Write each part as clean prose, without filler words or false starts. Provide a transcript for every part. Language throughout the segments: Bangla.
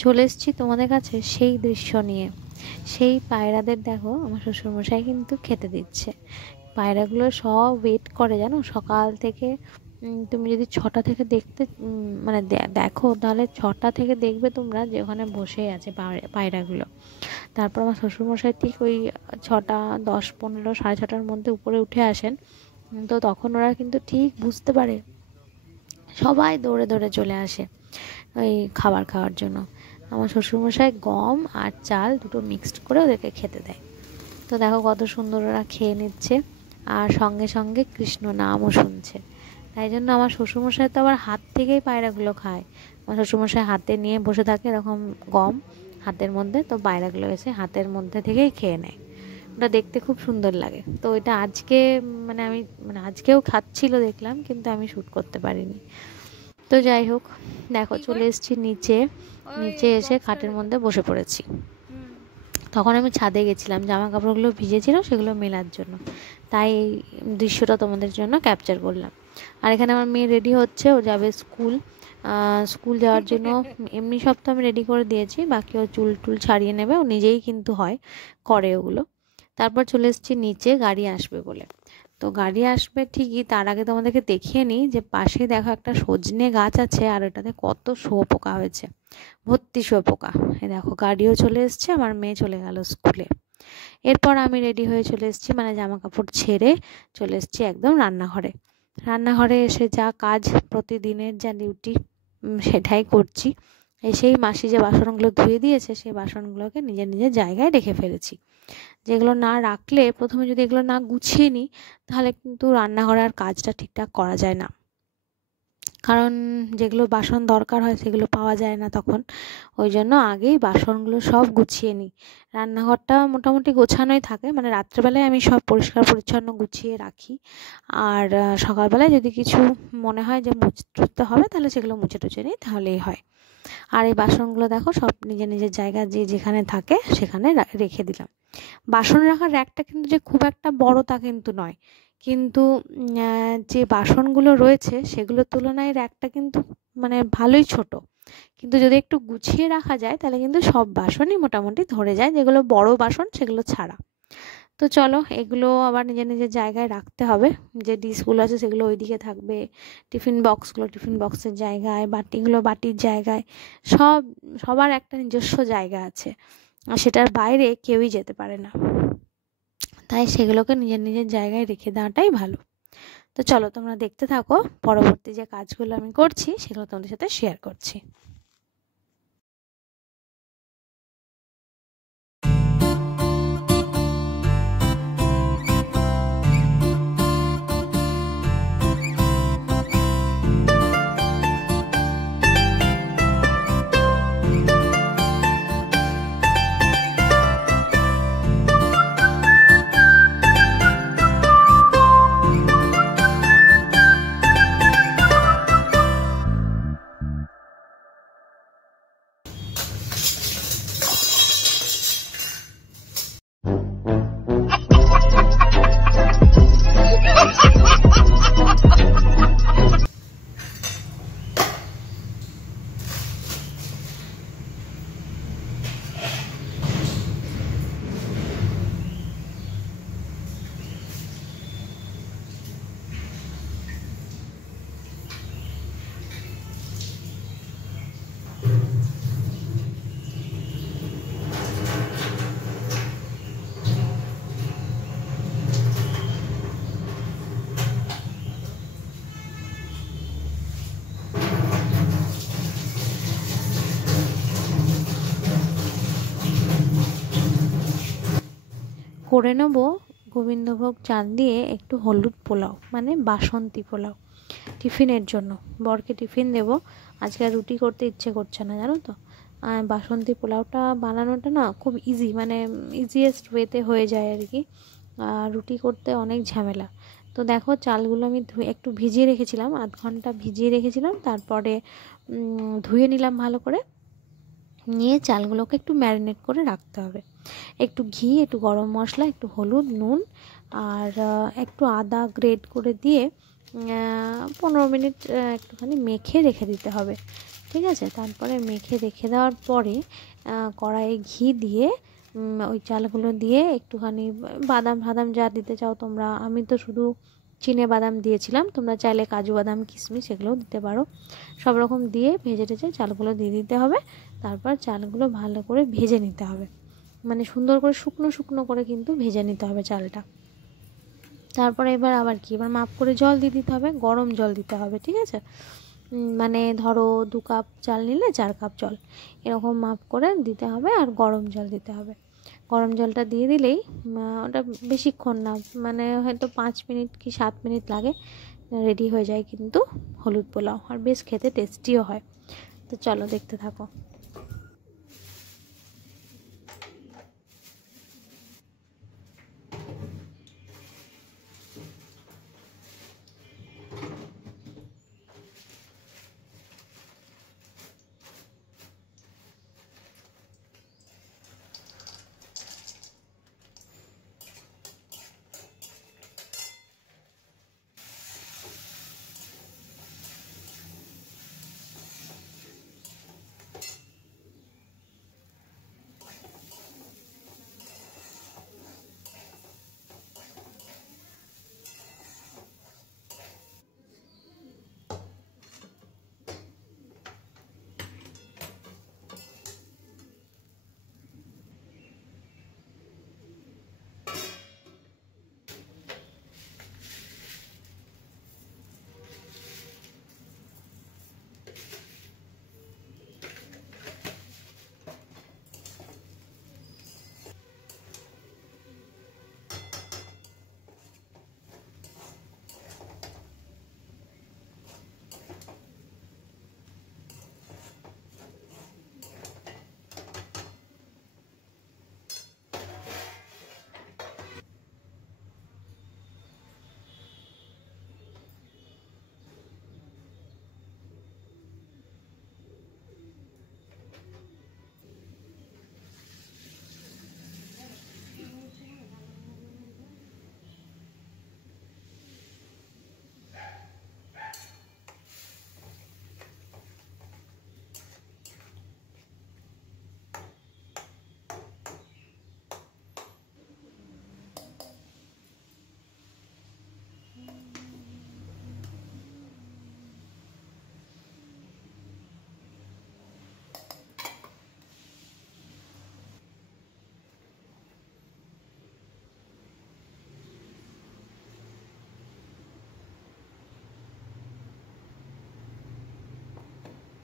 চলে এসেছি তোমাদের কাছে সেই দৃশ্য নিয়ে। সেই পায়রাদের দেখো, আমার শ্বশুরমশাই কিন্তু খেতে দিচ্ছে। পায়রাগুলো সব ওয়েট করে জানো সকাল থেকে। তুমি যদি 6টা থেকে দেখতে মানে দেখো, তাহলে 6টা থেকে দেখবে তোমরা যে ওখানে বসে আছে পায়রাগুলো। তারপর আমার শ্বশুরমশাই ঠিক ওই 6টা 10 15 6:30টার মধ্যে উপরে উঠে আসেন। তো তখন ওরা কিন্তু ঠিক বুঝতে পারে, সবাই দৌড়ে দৌড়ে চলে আসে ওই খাবার খাওয়ার জন্য। আমার শ্বশুরমশাই গম আর চাল দুটো মিক্সড করে ওদেরকে খেতে দেয়। তো দেখো কত সুন্দর ওরা খেয়ে নিচ্ছে, আর সঙ্গে সঙ্গে কৃষ্ণ নামও শুনছে। তাই জন্য আমার শ্বশুরমশাই তো আবার হাত থেকেই পায়রাগুলো খায়। আমার শ্বশুরমশাই হাতে নিয়ে বসে থাকে এরকম গম হাতের মধ্যে, তো পায়রাগুলো এসে হাতের মধ্যে থেকেই খেয়ে নেয়। ওটা দেখতে খুব সুন্দর লাগে। তো এটা আজকে আমি আজকেও খাচ্ছিল দেখলাম, কিন্তু আমি শ্যুট করতে পারিনি। তো যাই হোক, দেখো চলে এসেছি নিচে। নিচে এসে খাটের মধ্যে বসে পড়েছি। তখন আমি ছাদে গেছিলাম, জামা কাপড়গুলো ভিজেছিল সেগুলো মেলার জন্য, তাই এই দৃশ্যটা তোমাদের জন্য ক্যাপচার করলাম। আর এখানে আমার মেয়ে রেডি হচ্ছে, ও যাবে স্কুল। স্কুল যাওয়ার জন্য এমনি সব তো আমি রেডি করে দিয়েছি, বাকি ও চুল টুল ছাড়িয়ে নেবে, ও নিজেই কিন্তু করে ওগুলো। তারপর চলে এসেছি নিচে গাড়ি আসবে বলে। তো গাড়ি আসবে ঠিকই, তার আগে তোমাদেরকে দেখিয়ে নিই যে পাশে দেখো একটা সজনে গাছ আছে, আর ওটাতে কত শুঁয়োপোকা হয়েছে, ভর্তি শুঁয়োপোকা। এই দেখো গাড়িও চলে এসছে, আমার মেয়ে চলে গেল স্কুলে। এরপর আমি রেডি হয়ে চলে এসেছি, জামা কাপড় ছেড়ে চলে এসেছি একদম রান্নাঘরে। রান্নাঘরে এসে যা কাজ, প্রতিদিনের যা ডিউটি, সেটাই করছি। এসেই মাসি যে বাসনগুলো ধুয়ে দিয়েছে, সেই বাসনগুলোকে নিজের নিজের জায়গায় রেখে ফেলেছি। যেগুলো না রাখলে, প্রথমে যদি এগুলো না গুছিয়ে নিই, তাহলে কিন্তু রান্নাঘরে আর কাজটা ঠিকঠাক করা যায় না। কারণ যেগুলো বাসন দরকার হয় সেগুলো পাওয়া যায় না তখন। ওই জন্য আগেই বাসনগুলো সব গুছিয়ে নিই। রান্নাঘরটা মোটামুটি গোছানোই থাকে, রাত্রেবেলায় আমি সব পরিষ্কার পরিচ্ছন্ন গুছিয়ে রাখি। আর সকালবেলায় যদি কিছু মনে হয় যে মুছতে হবে, তাহলে সেগুলো মুছে টুছে নিই, তাহলেই হয়। আর এই বাসনগুলো দেখো সব নিজের নিজের জায়গা যে যেখানে থাকে সেখানে রেখে দিলাম। বাসন রাখার র্যাকটা কিন্তু যে খুব একটা বড় তা কিন্তু নয়, কিন্তু যে বাসনগুলো রয়েছে সেগুলোর তুলনায় র্যাকটা কিন্তু ভালোই ছোট। কিন্তু যদি একটু গুছিয়ে রাখা যায়, তাহলে কিন্তু সব বাসনই মোটামুটি ধরে যায়, যেগুলো বড় বাসন সেগুলো ছাড়া। তো চলো, এগুলো আবার নিজের নিজের জায়গায় রাখতে হবে। যে ডিশগুলো আছে সেগুলো ওইদিকে থাকবে, টিফিন বক্সগুলো টিফিন বক্সের জায়গায়, বাটিগুলো বাটির জায়গায়। সবার একটা নিজস্ব জায়গা আছে, আর সেটার বাইরে কেউই যেতে পারে না। তাই সেগুলোকে নিজের নিজের জায়গায় রেখে দেওয়াটাই ভালো। তো চলো তোমরা দেখতে থাকো, পরবর্তী যে কাজগুলো আমি করছি সেগুলো তোমাদের সাথে শেয়ার করছি। করে নেব গোবিন্দভোগ চাল দিয়ে একটু হলুদ পোলাও, বাসন্তী পোলাও, টিফিনের জন্য। বরকে টিফিন দেব। আজকে রুটি করতে ইচ্ছে করছে না, জানো তো। বাসন্তী পোলাওটা বানানোটা না খুব ইজি, ইজিয়েস্ট ওয়েতে হয়ে যায় আর কি। রুটি করতে অনেক ঝামেলা। তো দেখো চালগুলো আমি একটু ভিজিয়ে রেখেছিলাম, আধ ঘন্টা ভিজিয়ে রেখেছিলাম। তারপরে ধুয়ে নিলাম ভালো করে, নিয়ে চালগুলোকে একটু ম্যারিনেট করে রাখতে হবে। একটু ঘি, একটু গরম মশলা, একটু হলুদ, নুন, আর একটু আদা গ্রেট করে দিয়ে 15 মিনিট একটুখানি মেখে রেখে দিতে হবে। ঠিক আছে। তারপরে মেখে রেখে দেওয়ার পরে কড়াইয়ে ঘি দিয়ে ওই চালগুলো দিয়ে একটুখানি বাদাম ফাদাম যা দিতে চাও তোমরা, আমি তো শুধু চিনে বাদাম দিয়েছিলাম, তোমরা চাইলে কাজু বাদাম কিশমিশ এগুলোও দিতে পারো। সব রকম দিয়ে ভেজে টেজে চালগুলো দিয়ে দিতে হবে। তারপর চালগুলো ভালো করে ভেজে নিতে হবে, মানে সুন্দর করে শুকনো শুকনো করে কিন্তু ভেজে নিতে হবে চালটা। তারপরে এবার আবার কি, এবার মাপ করে জল দিয়ে দিতে হবে, গরম জল দিতে হবে, ঠিক আছে। মানে ধরো 2 কাপ চাল নিলে 4 কাপ জল এরকম মাপ করে দিতে হবে, আর গরম জল দিতে হবে। গরম জলটা দিয়ে দিলেই ওটা বেশিক্ষণ না, মানে হয়তো 5 মিনিট কি 7 মিনিট লাগে, রেডি হয়ে যায় কিন্তু হলুদ পোলাও, আর বেশ খেতে টেস্টিও হয়। তো চলো দেখতে থাকো।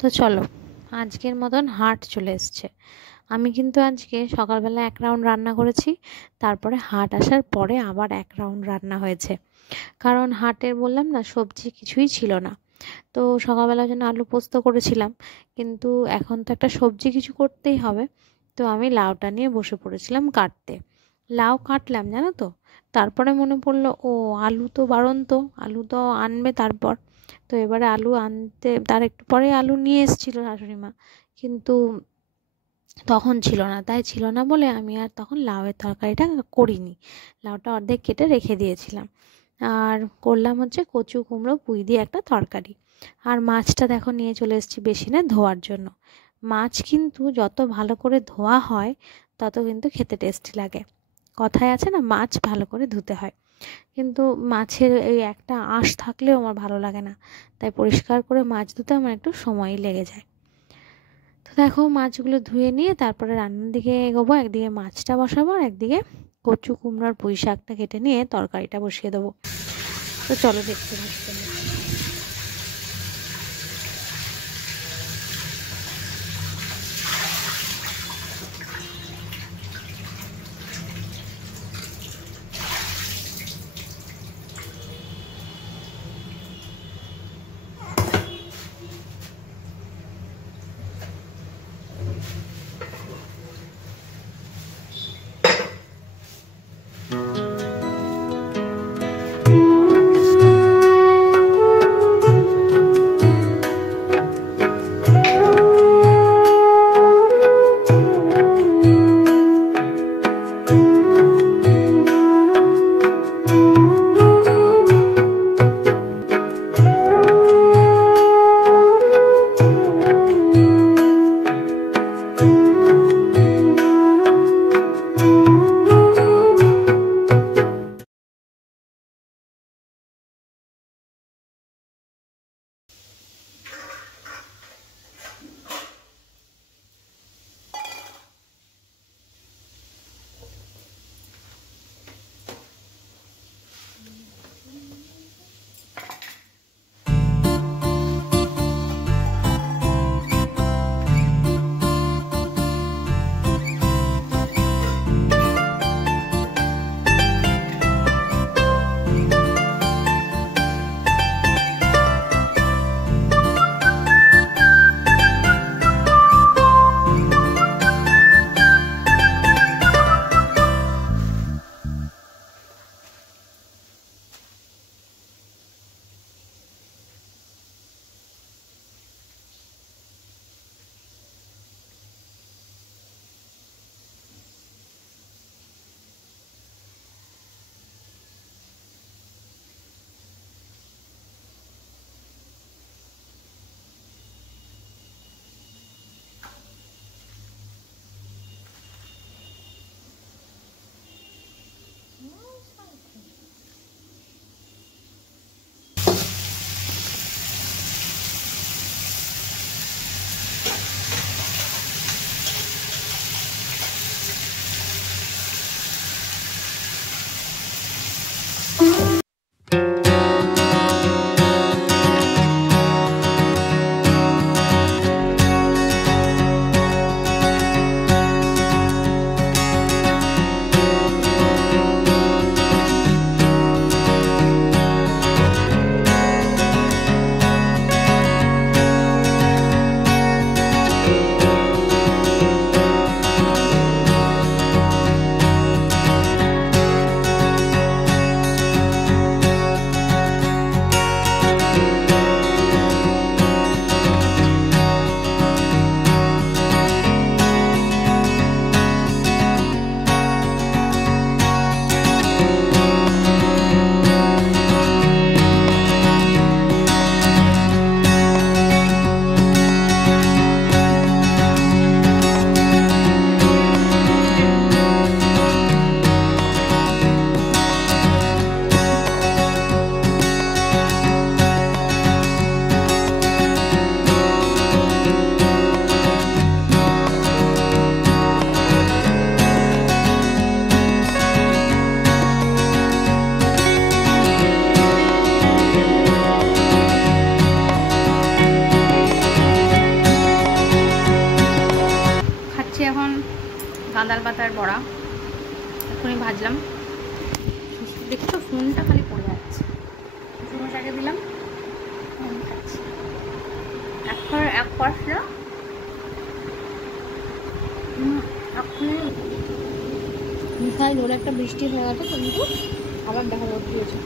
তো চলো, আজকের মতন হাট চলে এসছে। আমি কিন্তু আজকে সকালবেলা 1 রাউন্ড রান্না করেছি, তারপরে হাট আসার পরে আবার 1 রাউন্ড রান্না হয়েছে। কারণ হাটের বললাম না সবজি কিছুই ছিল না, তো সকালবেলার জন্য আলু পোস্ত করেছিলাম, কিন্তু এখন তো একটা সবজি কিছু করতেই হবে। তো আমি লাউটা নিয়ে বসে পড়েছিলাম কাটতে। লাউ কাটলাম জানো তো, তারপরে মনে পড়লো ও আলু তো বাড়ন্ত, আলু তো আনবে তারপর। তো এবারে আলু আনতে তার একটু পরে আলু নিয়ে এসেছিলো শাশুড়ি মা, কিন্তু তখন ছিল না, তাই ছিল না বলে আমি আর তখন লাউয়ের তরকারিটা করিনি, লাউটা অর্ধেক কেটে রেখে দিয়েছিলাম। আর করলাম হচ্ছে কচু কুমড়ো পুঁই দিয়ে একটা তরকারি। আর মাছটা দেখো নিয়ে চলে এসেছি বেসিনে ধোয়ার জন্য। মাছ কিন্তু যত ভালো করে ধোয়া হয় তত কিন্তু খেতে টেস্টি লাগে। কথায় আছে না, মাছ ভালো করে ধুতে হয়, কিন্তু মাছের এই একটা আঁশ থাকলেও আমার ভালো লাগে না, তাই পরিষ্কার করে মাছ ধুতে আমার একটু সময়ই লেগে যায়। তো দেখো মাছগুলো ধুয়ে নিয়ে তারপরে রান্নার দিকে এগোবো, একদিকে মাছটা বসাবো আর একদিকে কচু কুমড়োর পুঁই শাকটা কেটে নিয়ে তরকারিটা বসিয়ে দেবো। তো চলো দেখতে থাকতে। গাঁদাল পাতার বড়া এখনই ভাজলাম। দেখছো ফোনটা খালি পড়ে যাচ্ছে। শ্বশুরমশাইকে দিলাম, খাচ্ছি। এখন এক পয়সা বিশাল জোরে একটা বৃষ্টি হয়ে গেছে, কিন্তু আবার দেখা রোদ দিয়েছে।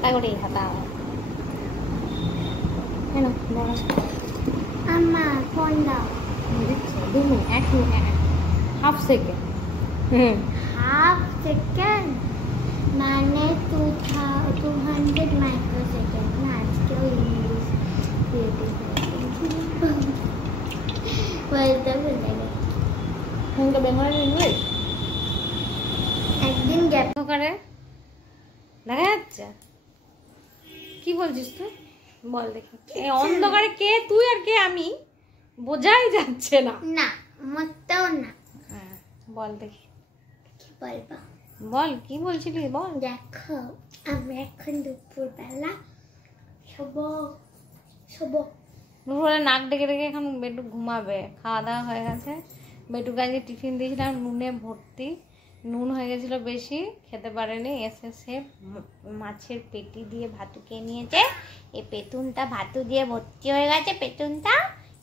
তাই করে হাতা কেন আমার ফোন দাও। হাফ সেকেন্ড হাফ সেকেন্ড মানে 200 মাইক্রোসেকেন্ড না। আজকেও ইংলিশ বলতে ভুলে গেছি। বেঙ্গলি ইংলিশ একদিন গ্যাপ করে দেখা যাচ্ছে। কি বলছিস তুই? বল দেখি। এই অন্ধকারে কে তুই আর কে আমি বোঝাই যাচ্ছে না। না মোটেও না। বল দেখি কি বলবো? বল কি বলছিলি বল। দেখো আমরা এখন দুপুরবেলা দুপুরে নাক ডেকে ডেকে এখন বেটু ঘুমাবে। খাওয়া দাওয়া হয়ে গেছে। বেটুকে আজকে টিফিন দিয়েছিলাম নুনে ভর্তি, নুন হয়ে গেছিল বেশি, খেতে পারেনি। এসে সে মাছের পেটি দিয়ে ভাতু খেয়ে নিয়েছে। এই পেতুনটা ভাতু দিয়ে ভর্তি হয়ে গেছে পেতুনটা।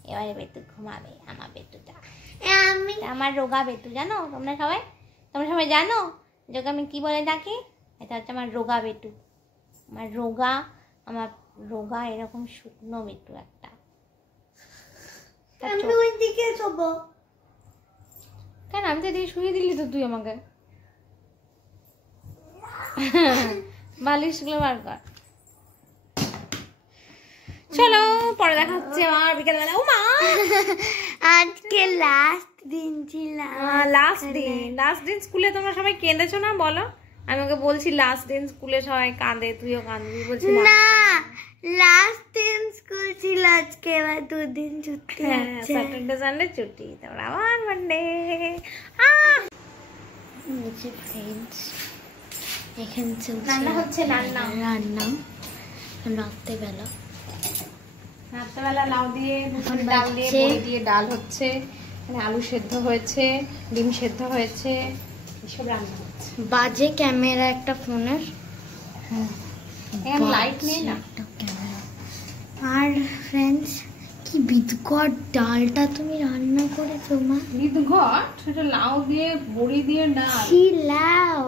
এবারে বেটু ঘুমাবে। আমার বেটুটা আমার রোগা বেটু, জানো তোমরা সবাই জানো যোগা আমি কি বলে ডাকি? এটা হচ্ছে আমার রোগা বেটু। আমার রোগা এরকম শুকনো বেটু একটা। কেন আমি তো এদিকে শুয়ে দিলি তো তুই আমাকে। বালিশগুলো বার কর। চলো পরে দেখা হচ্ছে আমার বিকেলবেলা। ও মা আজকে লাস্ট দিন ছিল। লাস্ট দিন স্কুলে তোমরা সবাই কেঁদেছো না বলো? আমি ওকে বলছি লাস্ট দিন স্কুলে সবাই কাঁদে, তুইও কাঁদবি। বলছি না লাস্ট দিন স্কুল ছিল আজকে, এবার 2 দিন ছুটি আছে। স্যাটারডে সানডে ছুটি, তারপর আবার মানডে। ফ্রেন্ডস এখানে রান্না হচ্ছে। রান্না রাত্রেবেলা লাউ দিয়ে ডাল দিয়ে বড়ি দিয়ে ডাল হচ্ছে। এখানে আলু সেদ্ধ হয়েছে, ডিম সেদ্ধ হয়েছে, এসব রান্না হচ্ছে। বাজে ক্যামেরা একটা ফোনের। লাইট নেই না। আর ফ্রেন্ডস কি বিদঘট ডালটা তুমি রান্না করেছো মা? বিদঘট? সেটা লাউ দিয়ে বড়ি দিয়ে ডাল। কি লাউ?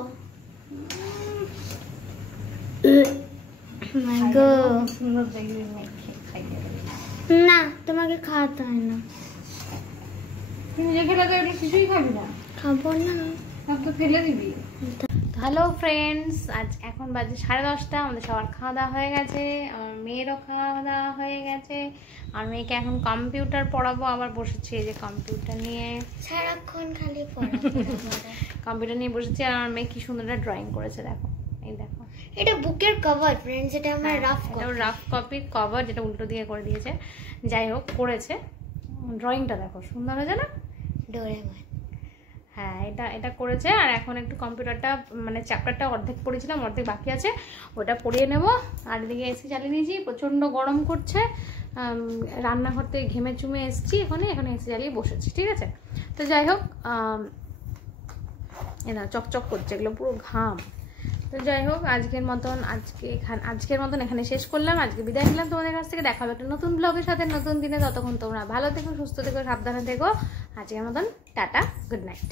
না তোমাকে খাওয়াতে হয় না। তুমি যে খেলে তো কিছুই খাবি না। খাবো না, সব তো ফেলে দিবি। হ্যালো ফ্রেন্ডস, আজ এখন বাজে 10:30। আমাদের সবার খাওয়া দাওয়া হয়ে গেছে, আমার মেয়েরও খাওয়া দাওয়া হয়ে গেছে। আর মেয়েকে এখন কম্পিউটার পড়াবো। আবার বসেছি এই যে কম্পিউটার নিয়ে, সারাক্ষণ খালি কম্পিউটার নিয়ে বসেছি। আর আমার মেয়ে কি সুন্দর একটা ড্রয়িং করেছে, দেখো এই দেখো। এটা বুকের কভার ফ্রেন্ডস, এটা আমার রাফ কপি কভার, যেটা উল্টো দিয়ে করে দিয়েছে। যাই হোক করেছে। ড্রয়িংটা দেখো সুন্দর হয়েছে না? ডোরেমন। হ্যাঁ এটা করেছে। আর এখন একটু কম্পিউটারটা মানে চ্যাপ্টারটা অর্ধেক পড়েছিলাম, অর্ধেক বাকি আছে, ওটা পড়িয়ে নেব। আর এদিকে এসি চালিয়ে নিয়েছি, প্রচণ্ড গরম করছে। রান্নাঘর থেকে ঘেমে চুমে এসছি, এখানে এসি চালিয়ে বসেছি, ঠিক আছে? তো যাই হোক, না চকচক করছে, এগুলো পুরো ঘাম। তো যাই হোক আজকের মতন এখানে শেষ করলাম। আজকে বিদায় নিলাম তোমাদের কাছ থেকে। দেখা হবে একটা নতুন ব্লগের সাথে নতুন দিনে। ততক্ষণ তোমরা ভালো থেকো, সুস্থ থেকো, সাবধানে থেকো। আজকের মতন টাটা, গুড নাইট।